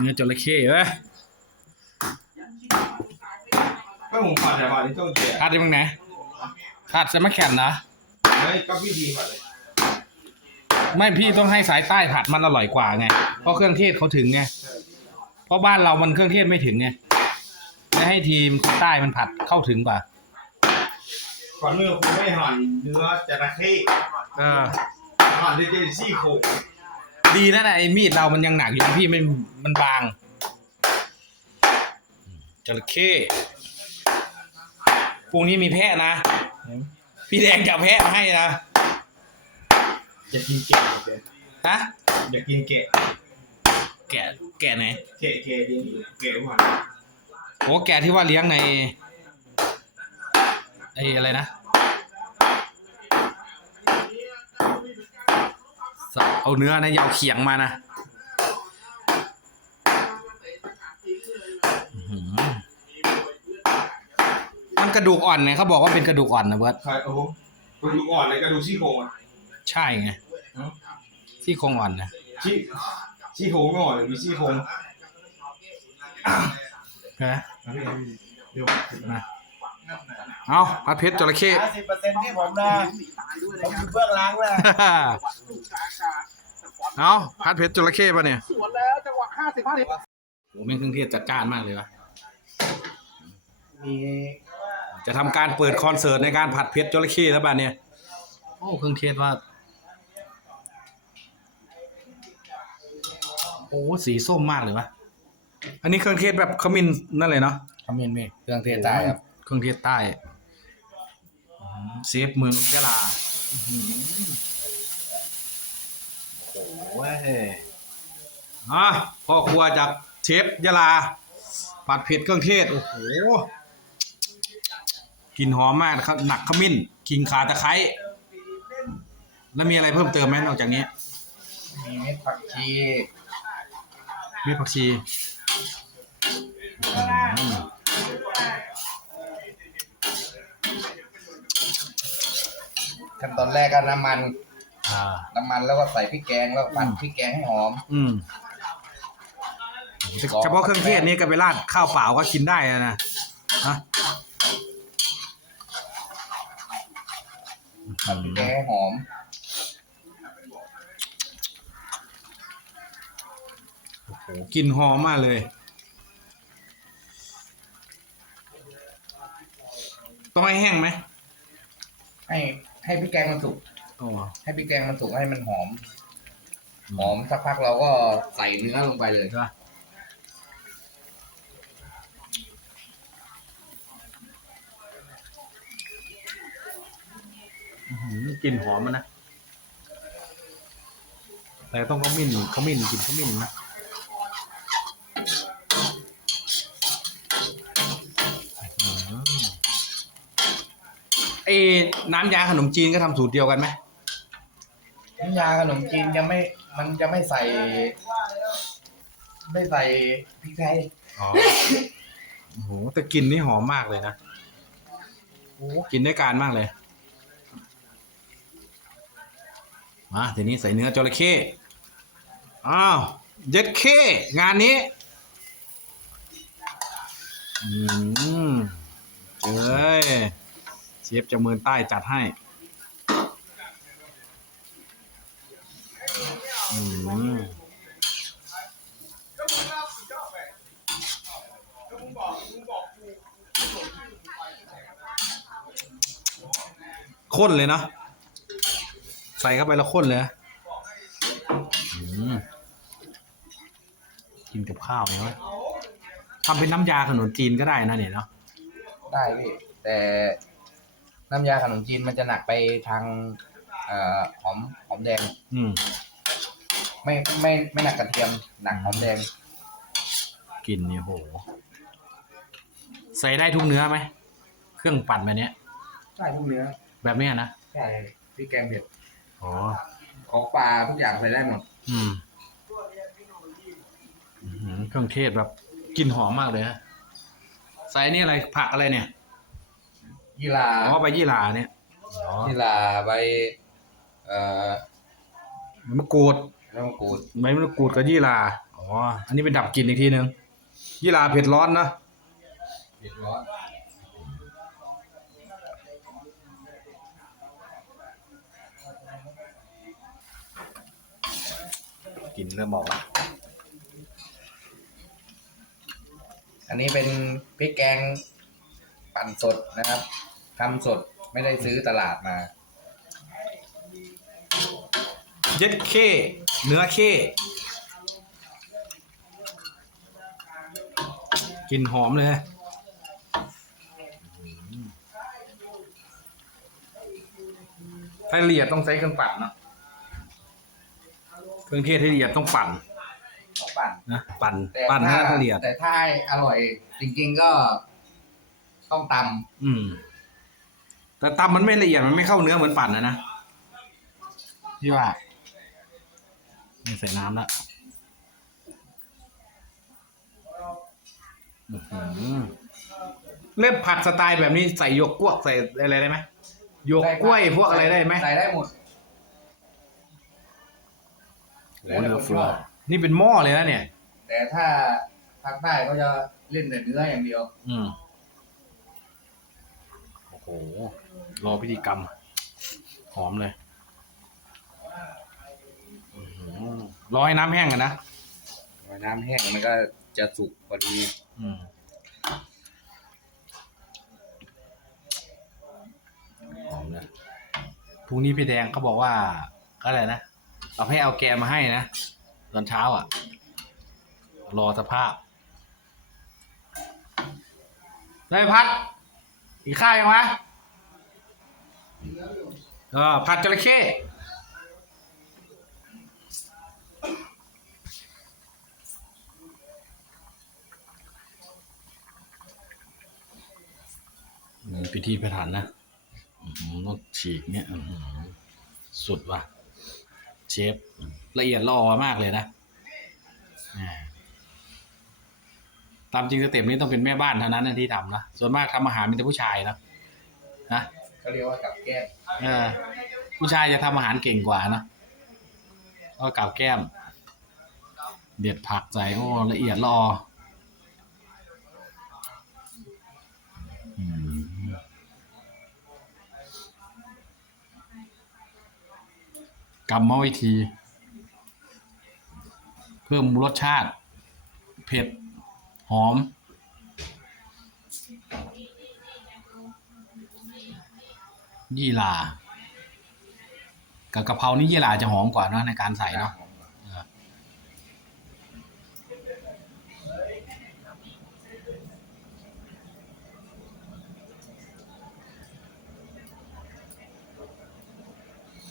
เนื้อจระเข้เว้ยก็ผมผัดแต่ผัดที่ต้องเจียผัดได้มั้งไหนผัดจะไม่แข็งนะเฮ้ยก็พี่ดีผัดเลยไม่พี่ต้องให้สายใต้ผัดมันอร่อยกว่าไง เพราะเครื่องเทศเขาถึงไง เพราะบ้านเรามันเครื่องเทศไม่ถึงไงจะให้ทีมใต้มันผัดเข้าถึงกว่าก่อนเมื่อคุณไม่หั่นเนื้อจระเข้เออหั่นด้วยเจลซี่โครง ดีนะนะไอ้มีดเรามันยังหนักอยู่นะพี่ไม่มันบางจระเข้พรุ่งนี้มีแพะนะ พี่แดงจะเอาแพะมาให้นะอยากกินแกะเด็ดฮะอยากกินแกะ แกะแกะไหนแกะแกะเลี้ยงอยู่แกะผัดโอ้แกะที่ว่าเลี้ยงในไอ้อะไรนะสับ เอาเนื้อนะอยาวเขียงมานะอื้อหือมันกระดูกอ่อนไงเขาบอกว่าเป็นกระดูกอ่อนนะเบิร์ตใครโอ้โหกระดูกอ่อนเลยกระดูกซี่โครงอะใช่ไงที่โครงอ่อนนะซี่ซี่โครงไม่อ่อนเลยมีซี่โครงนะเดี๋ยวเอาพัดเพชรจระเข้ห้าสิบเปอร์เซ็นต์ที่ผมนะผมอยู่เบื้องหลังนะ เอาพัดเพชรจระเข้ป่ะเนี่ย สวนแล้วจังหวะห้าสิบห้าสิบโอ้แม่งเครื่องเทศจัดจ้านมากเลยวะมีจะทำการเปิดคอนเสิร์ตในการผัดเพชรจระเข้แล้วบ้านเนี่ย โอ้เครื่องเทศว่า โอ้สีส้มมากเลยวะอันนี้เครื่องเทศแบบขมิ้นนั่นเลยเนาะขมิ้นมีเครื่องเทศใต้ครับเครื่องเทศใต้อืมเซฟเมืองยะลาโอ้ ยอะพ่อครัวจากเชฟยะลา ผัดเผ็ดเครื่องเทศ โอ้โหกลิ่นหอมมากนะครับ หนักขมิ้น ขิงขาตะไคร้ แล้วมีอะไรเพิ่มเติมไหมนอกจากนี้ มีเม็ดผักชีมีผักชีอืมขั้นตอนแรกก็น้ำมัน อ่า น้ำมันแล้วก็ใส่พริกแกงแล้วก็ปั่นพริกแกงให้หอม อืมเฉพาะเครื่องเทศนี่ก็ไปราดข้าวเปล่าก็กินได้แล้วนะฮะปั่นพริกแกงให้หอม โอ้โหกลิ่นหอมมากเลย ต้องให้แห้งไหมให้ให้พริกแกงมันสุก อ๋อให้พริกแกงมันสุกให้มันหอม หอมสักพักเราก็ใส่เนื้อลงไปเลยใช่ปะอื้อหือกลิ่นหอมมันนะ แต่ต้องขมิ้นขมิ้นกลิ่นขมิ้นนะอื้อหือเอ้น้ำยาขนมจีนก็ทำสูตรเดียวกันไหม น้ำยาขนมจีนยังไม่มันจะไม่ใส่ ไม่ใส่พริกไทยอ๋อโอ้โหแต่กลิ่นนี่หอมมากเลยนะโอ้กินได้การมากเลยมาทีนี้ใส่เนื้อจระเข้อ้าวเย็ดเข้งานนี้อืมเอ้ยเชฟจะเมือนใต้จัดให้ อืมข้นเลยเนาะใส่เข้าไปแล้วข้นเลยอืมกินกับข้าวเนี่ยเว้ยทำเป็นน้ำยาขนมจีนก็ได้นะเนี่ยเนาะได้พี่แต่น้ำยาขนมจีนมันจะหนักไปทางเอ่อหอมหอมแดง อืม ไม่ไม่ไม่หนักกระเทียมหนักหอมแดงกลินเนี่ยโห ใส่ได้ทุกเนื้อไหม เครื่องปั่นแบบเนี้ย ใช่ทุกเนื้อแบบเนี้ยนะใช่พริกแกงเผ็ดอ๋อของปลาทุกอย่างใส่ได้หมดอืมอื้อหือเครื่องเทศแบบกลิ่นหอมมากเลยฮะใส่นี่อะไรผักอะไรเนี่ยยีราอ๋อใบยี่หร่าเนี่ยอ๋อยีราใบเอ่อใบมะกรูด น้ำมะกรูดใบมะกรูดกับยี่หร่าอ๋ออ๋อ อันนี้เป็นดับกลิ่นอีกทีหนึ่งยี่ลาเผ็ดร้อนนะเผ็ดร้อนกลิ่นเริ่มออกละอันนี้เป็นพริกแกงปั่นสดนะครับทำสดไม่ได้ซื้อตลาดมา เย็ดเข้ เนื้อเข้กลิ่นหอมเลยถ้าละเอียดต้องใช้เครื่องปั่นเนอะเครื่องเทศให้ละเอียดต้องปั่นต้องปั่นนะปั่นแต่ปั่นให้ถ้าละเอียดแต่ถ้าให้อร่อย จริงๆก็ต้องตอืม แต่ตำมันไม่ละเอียดมันไม่เข้าเนื้อเหมือนปั่นนะนะพี่ว่า ไม่ใส่น้ำละอื้อหือเล่มผัดสไตล์แบบนี้ใส่หยวกกล้วกใส่อะไรได้ไหมหยวำกกล้วยพวกอะไรได้ไหมใส่ได้หมดโอ้โหเหลือเฟือนี่เป็นหม้อเลยนะเนี่ย แต่ถ้าภาคใต้ก็จะเล่นแต่เนื้ออย่างเดียว อืมโอ้โห รอพิธีกรรม หอมเลยอื้อหือ รอให้น้ำแห้งกันนะน้ำแห้งมันก็จะสุกพอดีอืมหอมนะพรุ่งนี้พี่แดงเขาบอกว่าก็อะไรนะเราให้เอาแกมาให้นะตอนเช้าอะ รอสภาพได้พัดอีกข้าวยังวะเออผัดจระเข้ พิธีพิถันนะอื้อหือต้องฉีกเนี่ยอื้อหือสุดว่ะ เชฟละเอียดละออมากเลยนะแหมตามจริงสเต็ปนี้ต้องเป็นแม่บ้านเท่านั้นนะที่ทำนะ ส่วนมากทำอาหารมีแต่ผู้ชายนะนะเขาเรียกว่ากับแก้มเออผู้ชายจะทำอาหารเก่งกว่านะก็กับแก้ม เด็ดผักใส่โอ้ละเอียดละอออื กรรมวิธี เพิ่มรสชาติ เผ็ด หอม ยี่หร่ากับกะเพรานี่ยี่หร่าจะหอมกว่าเนะในการใส่เนาะเออ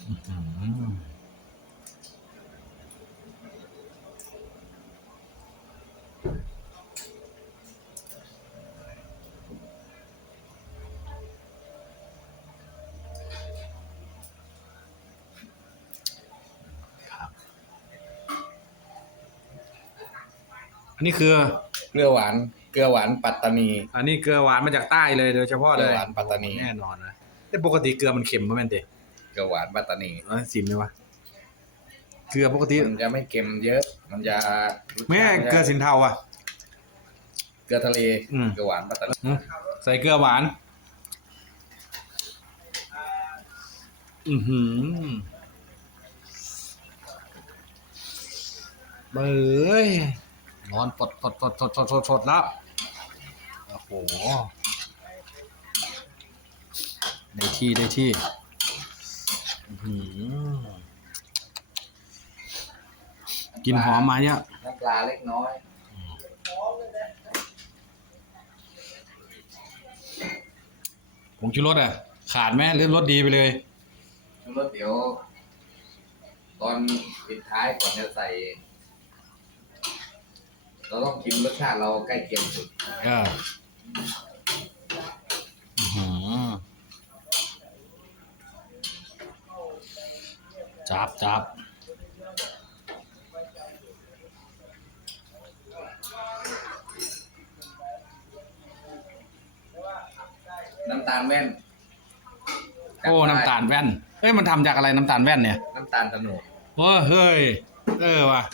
อื้อหือครับ อันนี้คือ เกลือหวาน เกลือหวานปัตตานี อันนี้เกลือหวานมาจากใต้เลยโดยเฉพาะเกเลลือยหวานปัตตานี แน่นอนนะแต่ปกติเกลือมันเค็มป่ะแม่นเตเกลือหวานปัตตานี เออสิมเลยวะเกลือปกติมันจะไม่เค็มเยอะ มันจะไม่ใช่เกลือสินเทาอะ เกลือทะเล อืม เกลือหวานปัตตานี อืมใส่เกลือหวาน อือหือเบ้ย ร้อนปดปดปดปดปดปดปดแล้ว โอ้โห ได้ที่ได้ที่อื้อหือกินหอมมาเยอะน้ำปลาเล็กน้อยผงชูรสอะ ขาดไหมหรือรสดีไปเลยชูรสเดี๋ยว ตอนปิดท้ายก่อนจะใส่ เราต้องชิมรสชาติเราใกล้เคียงสุดเอออื้อหือจับจับน้ำตาลแว่นโอ้น้ำตาลแว่นเอ้ยมันทำจากอะไรน้ำตาลแว่นเนี่ย น้ำตาลตะโนด โอ้เฮ้ย เออว่ะ เอ้ย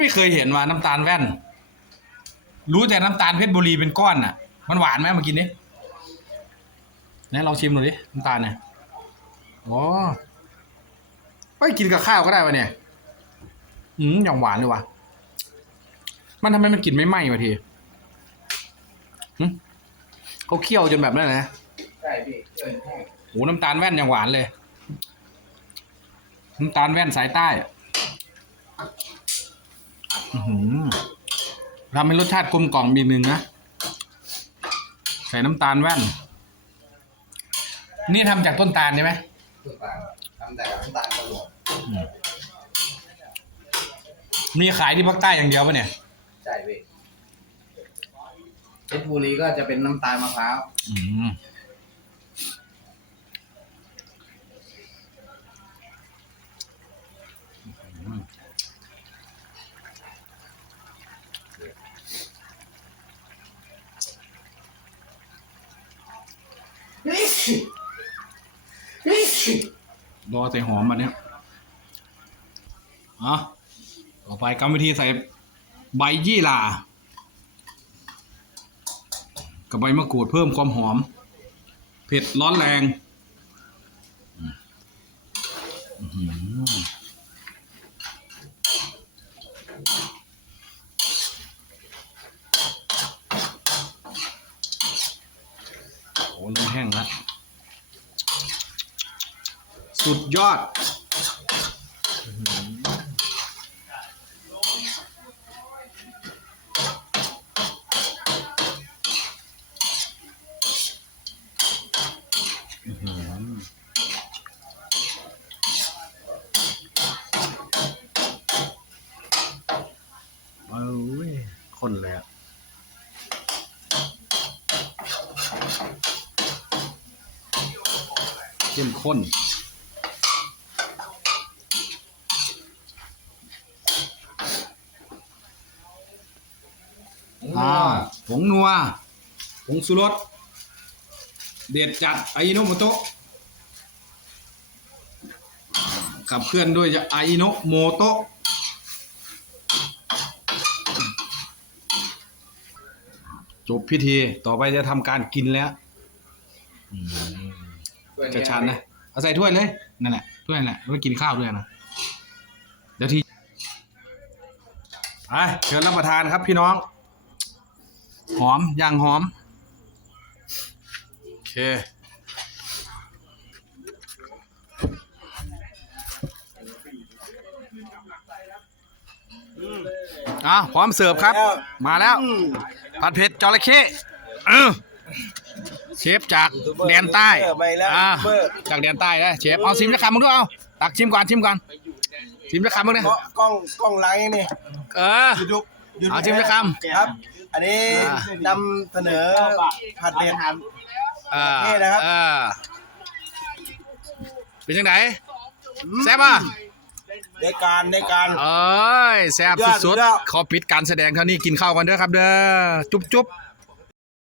ไม่เคยเห็นว่าน้ำตาลแว่น รู้แต่น้ำตาลเพชรบุรีเป็นก้อนน่ะ มันหวานไหมมากินดิไหนลองชิมดูดิน้ำตาลเนี่ยอ๋อเฮ้ยกินกับข้าวก็ได้วะเนี่ยอืมอย่างหวานเลยว่ะมันทำไมมันกลิ่นไม่ไหม้วะทีหึเขาเคี่ยวจนแบบนั้นเลยนะใช่พี่เกินแห้งโหน้ำตาลแว่นอย่างหวานเลย น้ำตาลแว่นสายใต้ อะอื้อหือทำให้รสชาติกลมกล่อมอีกหนึ่งนะ ใส่น้ำตาลแว่น นี่ทำจากต้นตาลใช่ไหมต้นตาลทำแต่น้ำตาลกระหลวงมีขายที่ภาคใต้อย่างเดียวปะเนี่ย ใช่พี่เพชรบุรีก็จะเป็นน้ำตาลมะพร้าว อืม รอใส่หอมมาเนี่ยอะต่อไปกรรมวิธีใส่ใบยี่หร่ากับใบมะกรูดเพิ่มความหอม เผ็ดร้อนแรงอื้อหือโอ้ลมแห้งแล้ว สุดยอด เอ้ยคนเลยอะเข้มข้น อ่า ผงนัว ผงสุรส เด็ดจัดอายิโนโมโตะขับเคลื่อนด้วยอายิโนโมโตะจบพิธีต่อไปจะทำการกินแล้วจะชันนะ เอาใส่ถ้วยเลย นั่นแหละ ถ้วยนั่นแหละไว้กินข้าวด้วยนะ เดี๋ยวทีไปเชิญรับประทานครับพี่น้อง หอมย่างหอม โอเค อะพร้อมเสิร์ฟครับ มาแล้ว ผัดเผ็ดจระเข้เออเชฟจากแดนใต้อ่าจากแดนใต้นะเชฟเอาชิมจะคำมึงด้วยเอาตักชิมก่อนชิมก่อนชิมจะคำมึงเนี่ยเพราะกล้องกล้องไลน์นี่เออยูทูบเอาชิมจะคครับ อันนี้อ่านำเสนอผัดเผ็ดำเออนี่นะครับเออเป็นยังไงแซ่บป่ะในการในการ เอ้ยแซ่บยอดสุดยอดๆ ขอปิดการแสดงเท่านี้กินข้าวกันเด้อครับเด้อจุ๊บจุ๊บๆ